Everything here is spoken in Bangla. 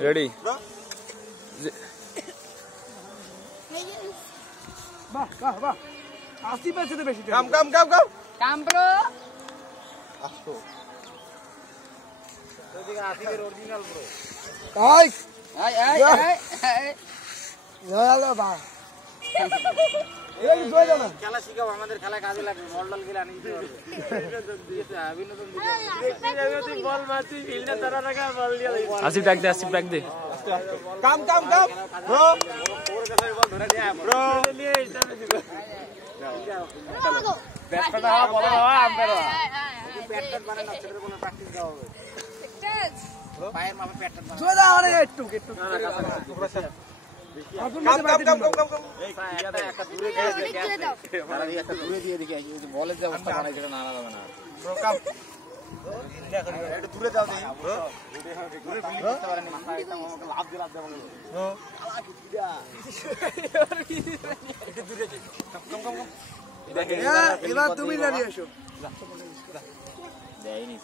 রেডি বাহ বাহ বাহ 80 পেছে তো বেশি কাম কাম কাম কাম কাম ব্রো আসো ওদিকে 80 এর original bro I I hello বাহ এই জয় দাও না খেলা শিখাও আমাদের খেলা কাজে লাগবে মডেল গিলা নিতে পারবে বিনোদন দিতে বল মারছি ফিল্ডে ধরা রাখা বল দিয়ে আসিফ ব্যাগ দে কাম কাম কাম ব্রো ওর কাছে বল ধরে নিয়ে ব্রো নিয়ে স্টামে দিব ব্যাটটা বল বাবা আম্পায়ার ব্যাটটা বানানো ছেলের কোনো প্র্যাকটিস দাও হবে পায়ের মাপে ব্যাটটা বানানো জয় দাও আরে একটু কাম কাম কাম কাম কাম এই একটা দূরে দিয়ে তারা দিয়ে একটা দূরে দিয়ে দেখি বলের যে অবস্থা বানাই সেটা না যাবে না ব্রো কাম একটু দূরে যাও দেখি ব্রো দূরে ফিল্ড করতে পারেনি মাথা একটা আমাকে লাভ দিয়ে বলে ব্রো একটু দূরে যাই কাম কাম কাম এবার তুমি দাঁড়িয়ে এসো দেয়নি